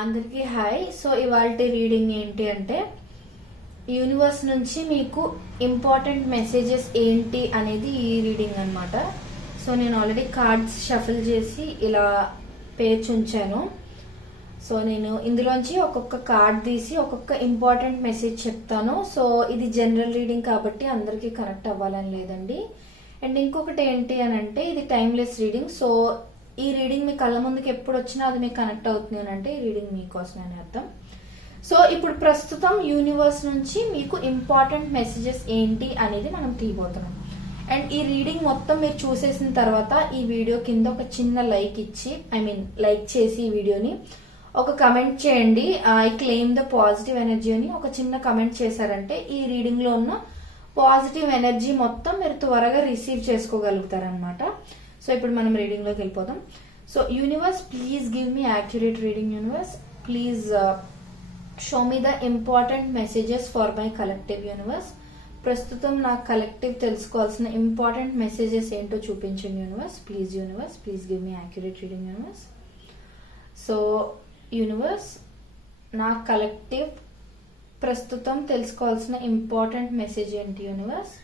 అందరికీ hi. So ఇవాల్టి reading ఏంటి అంటే యూనివర్స్ నుంచి మీకు ఇంపార్టెంట్ మెసేజెస్ ఏంటి అనేది ఈ రీడింగ్ అన్నమాట. సో నేను ఆల్రెడీ కార్డ్స్ షఫిల్ చేసి ఇలా పేర్చి ఉంచాను. సో నేను ఇందులోంచి ఒక్కొక్క కార్డ్ తీసి ఒక్కొక్క ఇంపార్టెంట్ మెసేజ్ చెప్తాను. సో ఇది జనరల్ రీడింగ్ కాబట్టి అందరికీ కనెక్ట్ అవ్వాలని లేదండి. అండ్ ఇంకొకటి ఏంటి అని అంటే ఇది టైమ్లెస్ రీడింగ్. సో ఈ రీడింగ్ మీ కళ్ళ ముందుకు ఎప్పుడు వచ్చినా అది మీకు కనెక్ట్ అవుతుంది అని అంటే ఈ రీడింగ్ మీకోసమే అని అర్థం. సో ఇప్పుడు ప్రస్తుతం యూనివర్స్ నుంచి మీకు ఇంపార్టెంట్ మెసేజెస్ ఏంటి అనేది మనం తీయబోతున్నాం. అండ్ ఈ రీడింగ్ మొత్తం మీరు చూసేసిన తర్వాత ఈ వీడియో కింద ఒక చిన్న లైక్ ఇచ్చి లైక్ చేసి ఈ వీడియోని ఒక కమెంట్ చేయండి. I claim the positive energy అని ఒక చిన్న కమెంట్ చేశారంటే ఈ రీడింగ్ లో ఉన్న పాజిటివ్ ఎనర్జీ మొత్తం మీరు త్వరగా రిసీవ్ చేసుకోగలుగుతారనమాట. సో ఇప్పుడు మనం రీడింగ్ లోకి వెళ్ళిపోదాం. So universe please give me accurate reading. Universe please show me the important messages for my collective. Universe ప్రస్తుతం నా కలెక్టివ్ తెలుసుకోవాల్సిన ఇంపార్టెంట్ మెసేజెస్ ఏంటో చూపించండి. Universe please give me accurate reading. Universe so universe నా collective ప్రస్తుతం తెలుసుకోవాల్సిన important message ఏంటి. Universe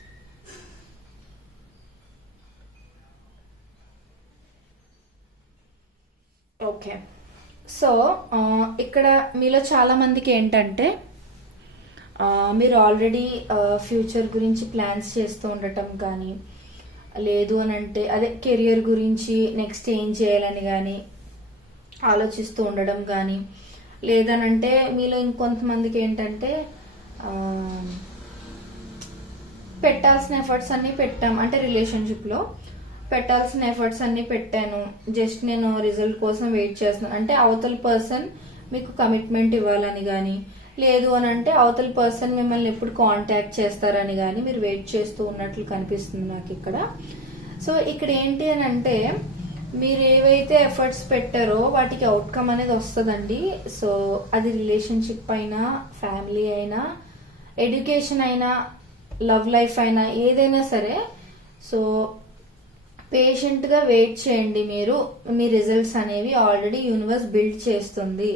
okay. So ఇక్కడ మీలో చాలా మందికి ఏంటంటే మీరు ఆల్రెడీ ఫ్యూచర్ గురించి ప్లాన్స్ చేస్తూ ఉండటం కానీ లేదు అని అంటే అదే కెరియర్ గురించి నెక్స్ట్ ఏం చేయాలని కానీ ఆలోచిస్తూ ఉండడం కానీ లేదనంటే మీలో ఇంకొంతమందికి ఏంటంటే పెట్టాల్సిన ఎఫర్ట్స్ అన్ని పెట్టాం అంటే రిలేషన్షిప్లో పెట్టాల్సిన ఎఫర్ట్స్ అన్ని పెట్టాను, జస్ట్ నేను రిజల్ట్ కోసం వెయిట్ చేస్తున్నాను అంటే అవతల పర్సన్ మీకు కమిట్మెంట్ ఇవ్వాలని కానీ లేదు అని అంటే అవతల పర్సన్ మిమ్మల్ని ఎప్పుడు కాంటాక్ట్ చేస్తారని కానీ మీరు వెయిట్ చేస్తూ ఉన్నట్లు కనిపిస్తుంది నాకు ఇక్కడ. సో ఇక్కడ ఏంటి అని అంటే మీరు ఏవైతే ఎఫర్ట్స్ పెట్టారో వాటికి అవుట్కమ్ అనేది వస్తుందండి. సో అది రిలేషన్షిప్ అయినా ఫ్యామిలీ అయినా ఎడ్యుకేషన్ అయినా లవ్ లైఫ్ అయినా ఏదైనా సరే. సో పేషెంట్ గా వెయిట్ చేయండి. మీరు మీ రిజల్ట్స్ అనేవి ఆల్రెడీ యూనివర్స్ బిల్డ్ చేస్తుంది.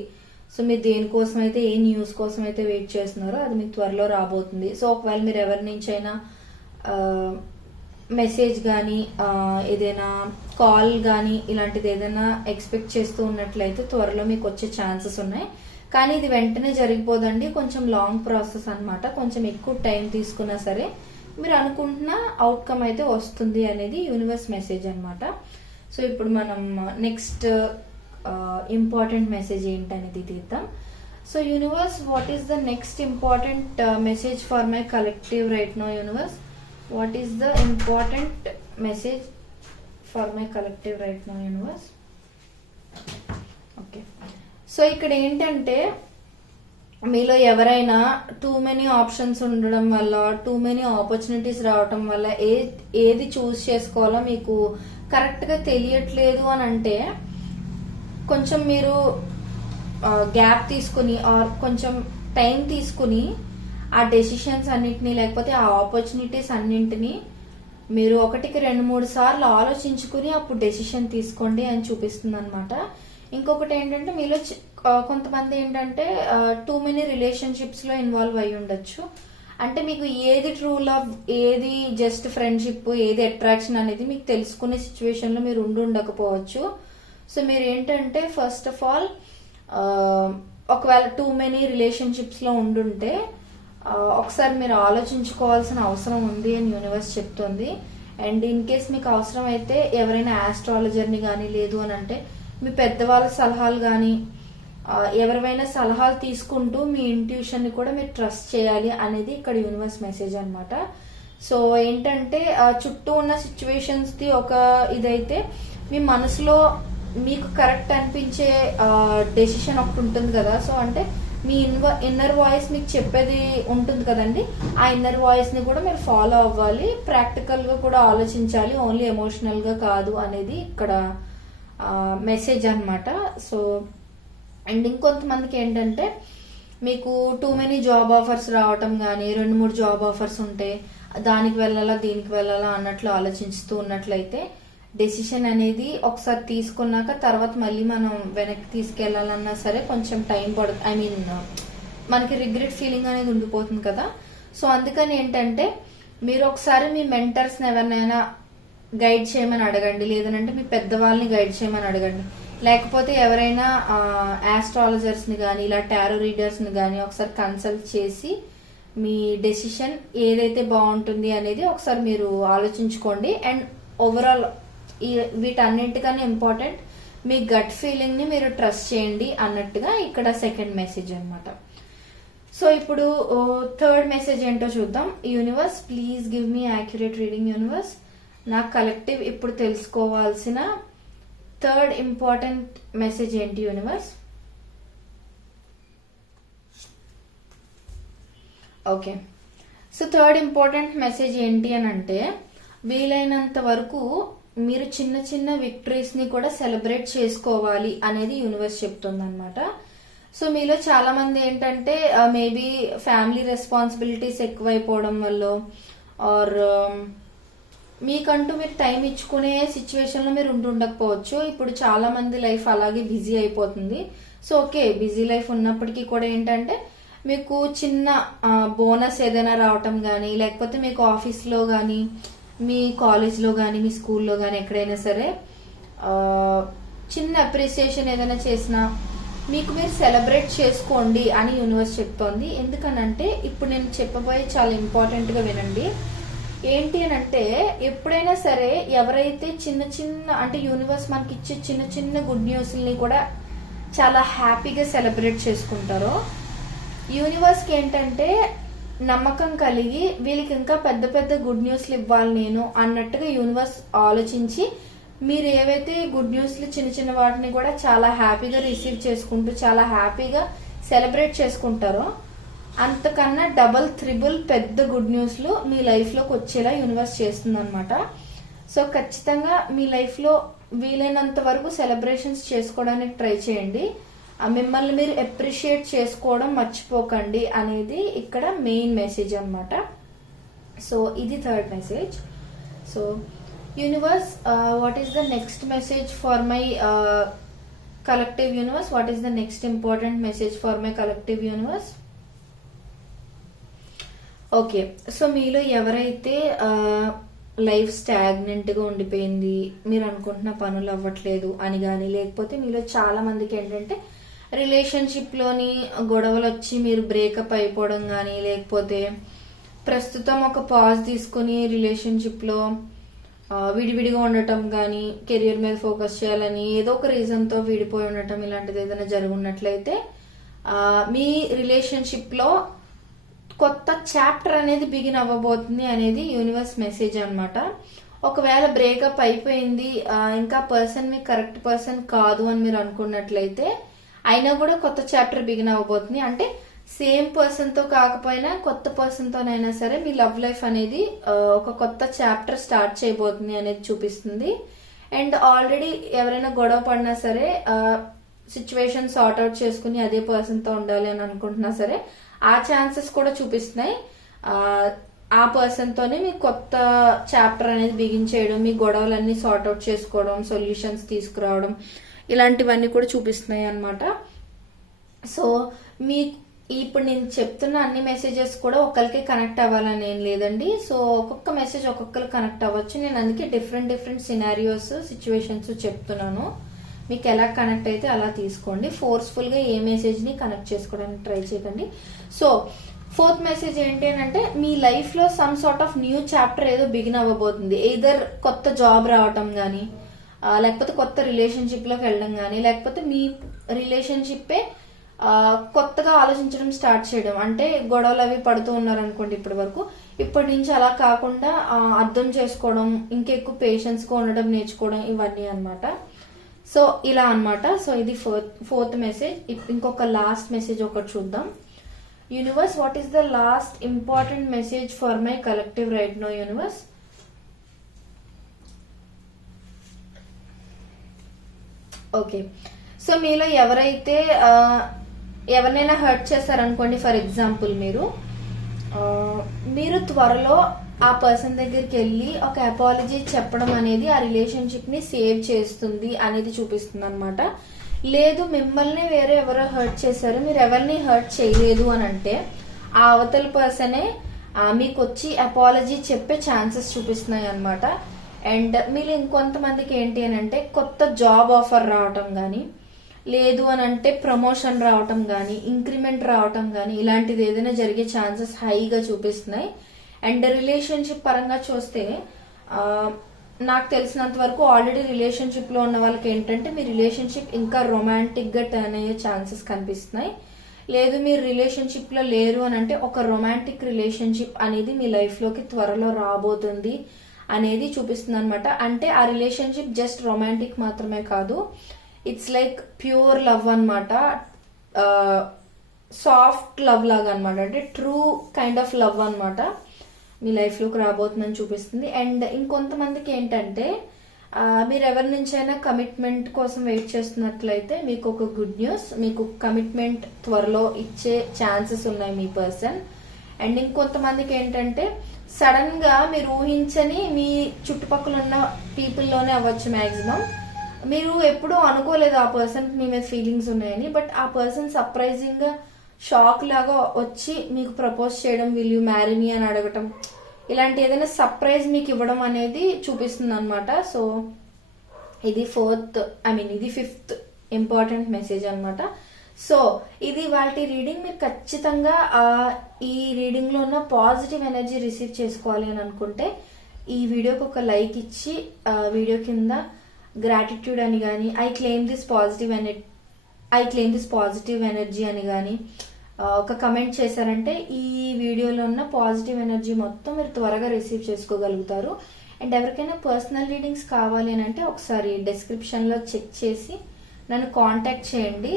సో మీరు దేనికోసం అయితే ఏ న్యూస్ కోసం అయితే వెయిట్ చేస్తున్నారో అది మీకు త్వరలో రాబోతుంది. సో ఒకవేళ మీరు ఎవరి నుంచి అయినా మెసేజ్ కానీ ఏదైనా కాల్ కానీ ఇలాంటిది ఏదైనా ఎక్స్పెక్ట్ చేస్తూ ఉన్నట్లయితే త్వరలో మీకు వచ్చే ఛాన్సెస్ ఉన్నాయి. కానీ ఇది వెంటనే జరిగిపోదండి, కొంచెం లాంగ్ ప్రాసెస్ అన్నమాట. కొంచెం ఎక్కువ టైం తీసుకున్నా సరే మీరు అనుకుంటున్న అవుట్కమ్ అయితే వస్తుంది అనేది యూనివర్స్ మెసేజ్ అన్నమాట. సో ఇప్పుడు మనం నెక్స్ట్ ఇంపార్టెంట్ మెసేజ్ ఏంటనేది తీద్దాం. So universe what is the next important message for my collective right now. Universe what is the important message for my collective right now. Universe okay. So ఇక్కడ ఏంటంటే మీలో ఎవరైనా too many options ఉండడం వల్ల too many opportunities రావటం వల్ల ఏది చూస్ చేసుకోవాలో మీకు కరెక్ట్ గా తెలియట్లేదు అని అంటే కొంచెం మీరు గ్యాప్ తీసుకుని ఆర్ కొంచెం టైం తీసుకుని ఆ డెసిషన్స్ అన్నింటినీ లేకపోతే ఆ ఆపర్చునిటీస్ అన్నింటినీ మీరు 1-2-3 సార్లు ఆలోచించుకుని అప్పుడు డెసిషన్ తీసుకోండి అని చూపిస్తుంది అనమాట. ఇంకొకటి ఏంటంటే మీలో కొంతమంది ఏంటంటే టూ మెనీ రిలేషన్షిప్స్ లో ఇన్వాల్వ్ అయి ఉండొచ్చు. అంటే మీకు ఏది ట్రూ లవ్ ఏది జస్ట్ ఫ్రెండ్షిప్ ఏది అట్రాక్షన్ అనేది మీకు తెలుసుకునే సిచ్యువేషన్ లో మీరు ఉండకపోవచ్చు. సో మీరు ఏంటంటే ఫస్ట్ ఆఫ్ ఆల్ ఒకవేళ టూ మెనీ రిలేషన్షిప్స్ లో ఉండుంటే ఒకసారి మీరు ఆలోచించుకోవాల్సిన అవసరం ఉంది అని యూనివర్స్ చెప్తుంది. అండ్ ఇన్ కేస్ మీకు అవసరం అయితే ఎవరైనా ఆస్ట్రాలజర్ని కానీ లేదు అని అంటే మీ పెద్దవాళ్ళ సలహాలు కానీ ఎవరివైనా సలహాలు తీసుకుంటూ మీ ఇంట్యూషన్ ని కూడా మీరు ట్రస్ట్ చేయాలి అనేది ఇక్కడ యూనివర్స్ మెసేజ్ అన్నమాట. సో ఏంటంటే చుట్టూ ఉన్న సిచ్యువేషన్స్ ది ఒక ఇదైతే మీ మనసులో మీకు కరెక్ట్ అనిపించే డెసిషన్ ఒకటి ఉంటుంది కదా. సో అంటే మీ ఇన్నర్ వాయిస్ మీకు చెప్పేది ఉంటుంది కదండి, ఆ ఇన్నర్ వాయిస్ ని కూడా మీరు ఫాలో అవ్వాలి, ప్రాక్టికల్ గా కూడా ఆలోచించాలి, ఓన్లీ ఎమోషనల్ గా కాదు అనేది ఇక్కడ మెసేజ్ అన్నమాట. సో అండ్ ఇంకొంతమందికి ఏంటంటే మీకు టూ మెనీ జాబ్ ఆఫర్స్ రావటం కానీ 2-3 జాబ్ ఆఫర్స్ ఉంటే దానికి వెళ్ళాలా దీనికి వెళ్ళాలా అన్నట్లు ఆలోచిస్తూ ఉన్నట్లయితే డెసిషన్ అనేది ఒకసారి తీసుకున్నాక తర్వాత మళ్ళీ మనం వెనక్కి తీసుకెళ్లాలన్నా సరే కొంచెం టైం పడుతుంది. ఐ మీన్ మనకి రిగ్రెట్ ఫీలింగ్ అనేది ఉండిపోతుంది కదా. సో అందుకని ఏంటంటే మీరు ఒకసారి మీ మెంటర్స్ని ఎవరినైనా గైడ్ చేయమని అడగండి, లేదంటే మీ పెద్దవాళ్ళని గైడ్ చేయమని అడగండి, లేకపోతే ఎవరైనా ఆస్ట్రాలజర్స్ని కానీ ఇలా టారో రీడర్స్ని కానీ ఒకసారి కన్సల్ట్ చేసి మీ డెసిషన్ ఏదైతే బాగుంటుంది అనేది ఒకసారి మీరు ఆలోచించుకోండి. అండ్ ఓవరాల్ వీటన్నింటికన్నా ఇంపార్టెంట్ మీ గట్ ఫీలింగ్ ని మీరు ట్రస్ట్ చేయండి అన్నట్టుగా ఇక్కడ సెకండ్ మెసేజ్ అన్నమాట. సో ఇప్పుడు థర్డ్ మెసేజ్ ఏంటో చూద్దాం. Universe please give me accurate reading. Universe నా కలెక్టివ్ ఇప్పుడు తెలుసుకోవాల్సిన థర్డ్ ఇంపార్టెంట్ మెసేజ్ ఏంటి universe? Okay, so third important message ఏంటి అని అంటే వీలైనంత వరకు మీరు చిన్న చిన్న విక్టరీస్ ని కూడా సెలబ్రేట్ చేసుకోవాలి అనేది యూనివర్స్ చెప్తుంది అనమాట. సో మీలో చాలా మంది ఏంటంటే మేబీ ఫ్యామిలీ రెస్పాన్సిబిలిటీస్ ఎక్కువైపోవడం వల్ల ఆర్ మీకంటూ మీరు టైం ఇచ్చుకునే సిచ్యువేషన్ లో మీరు ఉంటుండకపోవచ్చు. ఇప్పుడు చాలా మంది లైఫ్ అలాగే బిజీ అయిపోతుంది. సో ఓకే, బిజీ లైఫ్ ఉన్నప్పటికీ కూడా ఏంటంటే మీకు చిన్న బోనస్ ఏదైనా రావటం కానీ, లేకపోతే మీకు ఆఫీస్లో కానీ, మీ కాలేజ్లో కానీ, మీ స్కూల్లో కానీ ఎక్కడైనా సరే చిన్న అప్రిసియేషన్ ఏదైనా చేసినా మీకు మీరు సెలబ్రేట్ చేసుకోండి అని యూనివర్స్ చెప్తోంది. ఎందుకనంటే ఇప్పుడు నేను చెప్పబోయే చాలా ఇంపార్టెంట్గా వినండి. ఏంటి అని అంటే ఎప్పుడైనా సరే ఎవరైతే చిన్న చిన్న అంటే యూనివర్స్ మనకి ఇచ్చే చిన్న చిన్న గుడ్ న్యూస్ని కూడా చాలా హ్యాపీగా సెలబ్రేట్ చేసుకుంటారో యూనివర్స్కి ఏంటంటే నమ్మకం కలిగి వీళ్ళకి ఇంకా పెద్ద పెద్ద గుడ్ న్యూస్లు ఇవ్వాలి నేను అన్నట్టుగా యూనివర్స్ ఆలోచించి మీరు ఏవైతే గుడ్ న్యూస్లు చిన్న చిన్న వాటిని కూడా చాలా హ్యాపీగా రిసీవ్ చేసుకుంటూ చాలా హ్యాపీగా సెలబ్రేట్ చేసుకుంటారో అంతకన్నా డబల్ త్రిబుల్ పెద్ద గుడ్ న్యూస్లు మీ లైఫ్లోకి వచ్చేలా యూనివర్స్ చేస్తుంది అనమాట. సో ఖచ్చితంగా మీ లైఫ్లో వీలైనంత వరకు సెలబ్రేషన్స్ చేసుకోవడానికి ట్రై చేయండి. మిమ్మల్ని మీరు అప్రిషియేట్ చేసుకోవడం మర్చిపోకండి అనేది ఇక్కడ మెయిన్ మెసేజ్ అనమాట. సో ఇది third message. So universe, what is the next message for my collective universe? What is the next important message for my collective universe? Okay, so మీలో ఎవరైతే లైఫ్ స్టాగ్నెంట్ గా ఉండిపోయింది, మీరు అనుకుంటున్న పనులు అవ్వట్లేదు అని కానీ, లేకపోతే మీలో చాలా మందికి ఏంటంటే రిలేషన్షిప్ లోని గొడవలు వచ్చి మీరు బ్రేకప్ అయిపోవడం కానీ, లేకపోతే ప్రస్తుతం ఒక పాజ్ తీసుకుని రిలేషన్షిప్ లో విడివిడిగా ఉండటం కానీ, కెరియర్ మీద ఫోకస్ చేయాలని ఏదో ఒక రీజన్ తో విడిపోయి ఉండటం ఇలాంటిది ఏదైనా జరుగున్నట్లయితే మీ రిలేషన్షిప్ లో కొత్త చాప్టర్ అనేది బిగిన్ అవ్వబోతుంది అనేది యూనివర్స్ మెసేజ్ అనమాట. ఒకవేళ బ్రేకప్ అయిపోయింది, ఇంకా పర్సన్ మీకు కరెక్ట్ పర్సన్ కాదు అని మీరు అనుకున్నట్లయితే అయినా కూడా కొత్త చాప్టర్ బిగిన్ అవ్వబోతుంది. అంటే సేమ్ పర్సన్ తో కాకపోయినా కొత్త పర్సన్ తోనైనా సరే మీ లవ్ లైఫ్ అనేది ఒక కొత్త చాప్టర్ స్టార్ట్ చేయబోతుంది అనేది చూపిస్తుంది. అండ్ ఆల్రెడీ ఎవరైనా గొడవ పడినా సరే సిచ్యువేషన్ సార్ట్ అవుట్ చేసుకుని అదే పర్సన్ తో ఉండాలి అని అనుకుంటున్నా సరే ఆ ఛాన్సెస్ కూడా చూపిస్తున్నాయి. ఆ పర్సన్ తోనే మీ కొత్త చాప్టర్ అనేది బిగిన్ చేయడం, మీ గొడవలన్నీ సార్ట్ అవుట్ చేసుకోవడం, సొల్యూషన్స్ తీసుకురావడం ఇలాంటివన్నీ కూడా చూపిస్తున్నాయి అన్నమాట. సో మీ ఇప్పుడు నేను చెప్తున్న అన్ని మెసేజెస్ కూడా ఒకరికి కనెక్ట్ అవ్వాలని ఏం లేదండి. సో ఒక్కొక్క మెసేజ్ ఒక్కొక్కరు కనెక్ట్ అవ్వచ్చు. నేను అందుకే డిఫరెంట్ డిఫరెంట్ సినారియోస్ సిచ్యువేషన్స్ చెప్తున్నాను. మీకు ఎలా కనెక్ట్ అయితే అలా తీసుకోండి. ఫోర్స్ఫుల్ గా ఏ మెసేజ్ ని కనెక్ట్ చేసుకోవడానికి ట్రై చేయకండి. సో ఫోర్త్ మెసేజ్ ఏంటి అని అంటే మీ లైఫ్ లో some sort of new chapter ఏదో బిగిన్ అవ్వబోతుంది. ఎయిదర్ కొత్త జాబ్ రావటం గానీ, లేకపోతే కొత్త రిలేషన్షిప్ లోకి వెళ్ళడం గానీ, లేకపోతే మీ రిలేషన్షిప్పే కొత్తగా ఆలోచించడం స్టార్ట్ చేయడం. అంటే గొడవలు అవి పడుతూ ఉన్నారు అనుకోండి ఇప్పటి వరకు, ఇప్పటి నుంచి అలా కాకుండా అర్థం చేసుకోవడం, ఇంకెక్కువ పేషెన్స్ గా ఉండడం నేర్చుకోవడం, ఇవన్నీ అన్నమాట. సో ఇలా అన్నమాట. సో ఇది ఫోర్త్ మెసేజ్. ఇంకొక లాస్ట్ మెసేజ్ ఒకటి చూద్దాం. Universe, what is the last important message for my collective right now universe? Okay, so మీలో ఎవరైతే ఎవరినైనా హర్ట్ చేశారనుకోండి, ఫర్ ఎగ్జాంపుల్ మీరు త్వరలో ఆ పర్సన్ దగ్గరికి వెళ్ళి ఒక అపాలజీ చెప్పడం అనేది ఆ రిలేషన్షిప్ ని సేవ్ చేస్తుంది అనేది చూపిస్తుంది అనమాట. లేదు మిమ్మల్ని వేరే ఎవరో హర్ట్ చేశారు, మీరు ఎవరిని హర్ట్ చేయలేదు అని అంటే ఆ అవతల పర్సనే మీకు వచ్చి అపాలజీ చెప్పే ఛాన్సెస్ చూపిస్తున్నాయి అనమాట. అండ్ మీరు ఇంకొంతమందికి ఏంటి అని అంటే కొత్త జాబ్ ఆఫర్ రావటం కానీ, లేదు అని అంటే ప్రమోషన్ రావటం కానీ, ఇంక్రిమెంట్ రావటం కానీ, ఇలాంటిది ఏదైనా జరిగే ఛాన్సెస్ హైగా చూపిస్తున్నాయి. అండ్ రిలేషన్షిప్ పరంగా చూస్తే నాకు తెలిసినంత వరకు ఆల్రెడీ రిలేషన్షిప్ లో ఉన్న వాళ్ళకి ఏంటంటే మీ రిలేషన్షిప్ ఇంకా రొమాంటిక్ గా టర్న్ అయ్యే ఛాన్సెస్ కనిపిస్తున్నాయి. లేదు మీరు రిలేషన్షిప్ లో లేరు అని అంటే ఒక రొమాంటిక్ రిలేషన్షిప్ అనేది మీ లైఫ్ లోకి త్వరలో రాబోతుంది అనేది చూపిస్తుంది అనమాట. అంటే ఆ రిలేషన్షిప్ జస్ట్ రొమాంటిక్ మాత్రమే కాదు, ఇట్స్ లైక్ ప్యూర్ లవ్ అనమాట, సాఫ్ట్ లవ్ లాగా అనమాట. అంటే ట్రూ కైండ్ ఆఫ్ లవ్ అనమాట మీ లైఫ్ లోకి రాబోతుందని చూపిస్తుంది. అండ్ ఇంకొంతమందికి ఏంటంటే మీరు ఎవరి నుంచైనా కమిట్మెంట్ కోసం వెయిట్ చేస్తున్నట్లయితే మీకు ఒక గుడ్ న్యూస్, మీకు కమిట్మెంట్ త్వరలో ఇచ్చే ఛాన్సెస్ ఉన్నాయి మీ పర్సన్. అండ్ ఇంకొంతమందికి ఏంటంటే సడన్ గా మీరు ఊహించని మీ చుట్టుపక్కల ఉన్న పీపుల్ లోనే అవ్వచ్చు మాక్సిమం, మీరు ఎప్పుడూ అనుకోలేదు ఆ పర్సన్ మీ మీద ఫీలింగ్స్ ఉన్నాయని, బట్ ఆ పర్సన్ సర్ప్రైజింగ్ గా షాక్ లాగా వచ్చి మీకు ప్రపోజ్ చేయడం, విల్ యూ మ్యారీ మీ అని అడగటం, ఇలాంటి ఏదైనా సర్ప్రైజ్ మీకు ఇవ్వడం అనేది చూపిస్తుంది అనమాట. సో ఇది ఇది 5th ఇంపార్టెంట్ మెసేజ్ అనమాట. సో ఇది వాటి రీడింగ్. మీరు ఖచ్చితంగా ఈ రీడింగ్ లో ఉన్న పాజిటివ్ ఎనర్జీ రిసీవ్ చేసుకోవాలి అని అనుకుంటే ఈ వీడియోకి ఒక లైక్ ఇచ్చి వీడియో కింద గ్రాటిట్యూడ్ అని కానీ, I claim this positive energy అని కానీ ఒక కమెంట్ చేశారంటే ఈ వీడియోలో ఉన్న పాజిటివ్ ఎనర్జీ మొత్తం మీరు త్వరగా రిసీవ్ చేసుకోగలుగుతారు. అండ్ ఎవరికైనా పర్సనల్ రీడింగ్స్ కావాలి అని అంటే ఒకసారి డిస్క్రిప్షన్ లో చెక్ చేసి నన్ను కాంటాక్ట్ చేయండి.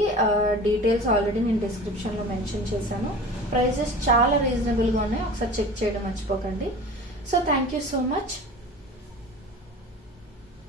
డీటెయిల్స్ ఆల్రెడీ నేను డిస్క్రిప్షన్ లో మెన్షన్ చేశాను. ప్రైజెస్ చాలా రీజనబుల్ గా ఉన్నాయి, ఒకసారి చెక్ చేయడం మర్చిపోకండి. So thank you so much.